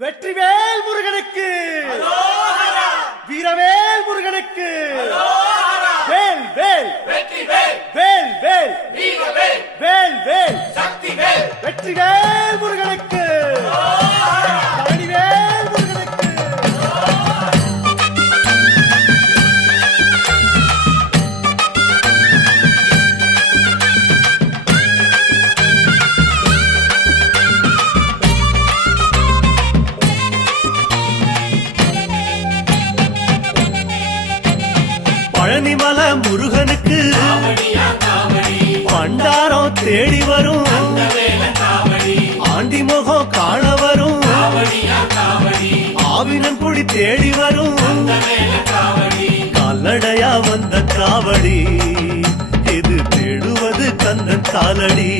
வெற்றிவேல் முருகனுக்கு, வீரவேல் முருகனுக்கு, வேல் வேல் வேல் வேல் வேல் வேல் வெற்றிவேல் முருகனுக்கு, பழனிவேல் முருகனுக்கு. பழனிமலை முருகனுக்கு பண்டாரம் தேடி வரும், ஆண்டி முகம் காண வரும், ஆவினங்குடி தேடி வரும், கால்நடையா வந்த காவடி இது தேடுவது கந்தன் காலடி.